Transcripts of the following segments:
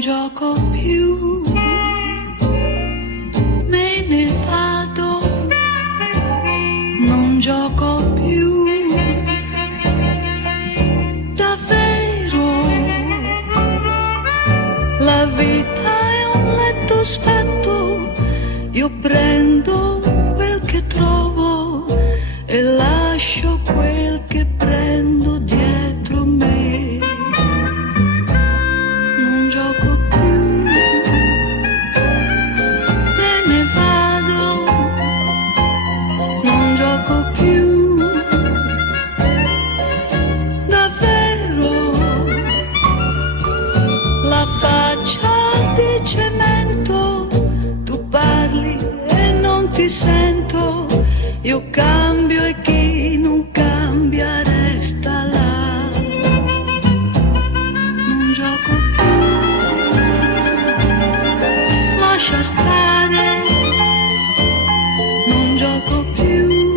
gioco più, me ne vado, non gioco più, davvero, la vita è un letto sfatto, io prendo quel che trovo e lascio quel che prendo dietro me. Non gioco più, me ne vado, non gioco più, davvero, la faccia di cemento, tu parli e non ti sento, io cambio e chi non cambia resta là. Non gioco più, lascia stare, non gioco più,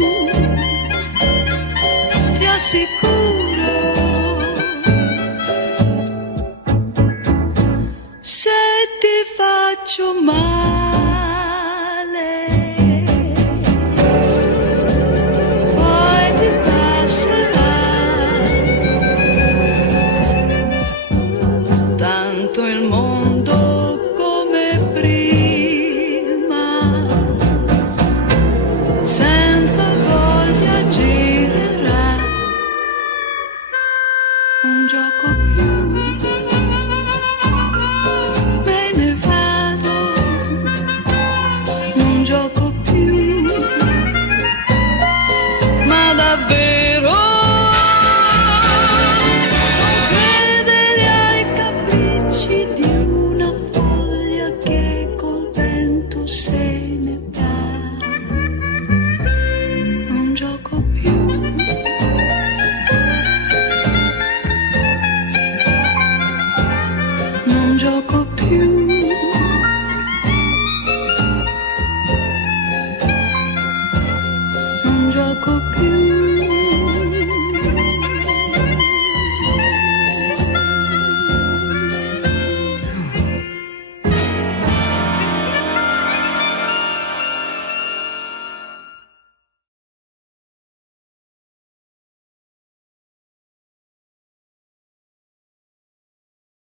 ti assicuro. Se ti faccio male, il mondo come prima, senza voglia girerà, non gioco più.